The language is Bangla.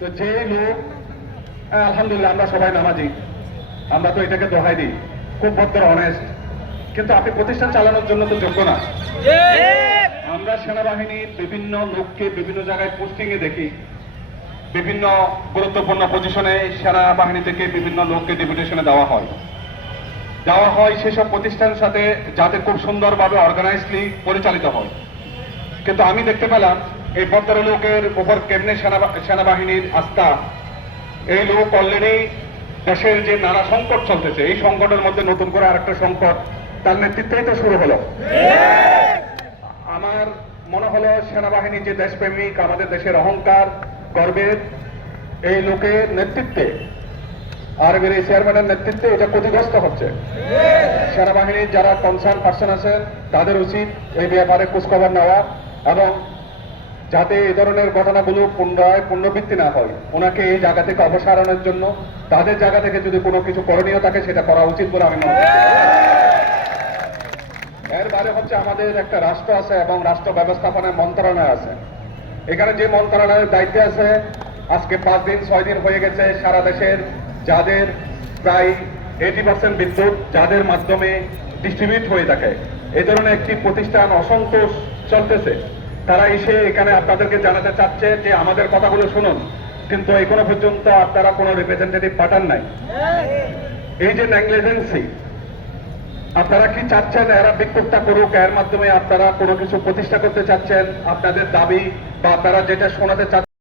তো যে লোক আলহামদুলিল্লাহ আমরা সবাই নামাজি, আমরা তো এটাকে দোহাই দিই, খুব ভদ্র অনেস্ট, কিন্তু আপনি প্রতিষ্ঠান চালানোর জন্য তো যোগ্য না। আমরা সেনাবাহিনীর বিভিন্ন লোককে বিভিন্ন জায়গায় পোস্টিং এ দেখি, বিভিন্ন গুরুত্বপূর্ণ পজিশনে সেনাবাহিনী থেকে বিভিন্ন লোককে ডেপুটেশনে দেওয়া হয় সেসব প্রতিষ্ঠানের সাথে যাতে খুব সুন্দরভাবে অর্গানাইজলি পরিচালিত হয়। কিন্তু আমি দেখতে পেলাম এই ভদ্রলোকের উপর কেমনে সেনাবাহিনীর আস্থা। এই লোক অলরেডি দেশের যে নানা সংকট চলতেছে, এই সংকটের মধ্যে নতুন করে আরেকটা সংকট তার নেতৃত্বেই তো শুরু হলো। আমার মনে হলো সেনাবাহিনী যে দেশপ্রেমিক, আমাদের দেশের অহংকার গর্বের, এই লোকের নেতৃত্বে আরবির এই চেয়ারম্যানের নেতৃত্বে এটা ক্ষতিগ্রস্ত হচ্ছে। সেনাবাহিনীর যারা কনসার্ন পার্সন আছেন তাদের উচিত এই ব্যাপারে খোঁজখবর নেওয়া এবং যাতে এই ধরনের ঘটনাগুলো পুনরাবৃত্তি না হয়, ওনাকে এই জায়গা থেকে অপসারণের জন্য তাদের জায়গা থেকে যদি কোনো কিছু করণীয় থাকে সেটা করা উচিত বলে আমি মনে করি। এর বাইরে হচ্ছে আমাদের একটা রাষ্ট্র আছে এবং রাষ্ট্র ব্যবস্থাপনার মন্ত্রণালয় আছে। এখানে যে মন্ত্রণালয়ের দায়িত্বে আছে, আজকে 5 দিন 6 দিন হয়ে গেছে সারা দেশের যাদের প্রায় 80% বিদ্যুৎ যাদের মাধ্যমে ডিস্ট্রিবিউট হয়ে থাকে, এই ধরনের একটি প্রতিষ্ঠান অসন্তোষ চলতেছে। তারা এসে এখানে আপনাদেরকে জানাতে চাচ্ছে যে আমাদের কথাগুলো শুনুন, কিন্তু এখনো পর্যন্ত আপনারা কোনো রিপ্রেজেন্টেটিভ পাঠান নাই। এই যে নেগলিজেন্সি, আপনারা কি চাচ্ছেন এরা বিক্ষোভটা করুক, এর মাধ্যমে আপনারা কোনো কিছু প্রতিষ্ঠা করতে চাচ্ছেন আপনাদের দাবি বা আপনারা যেটা শোনাতে চাচ্ছেন?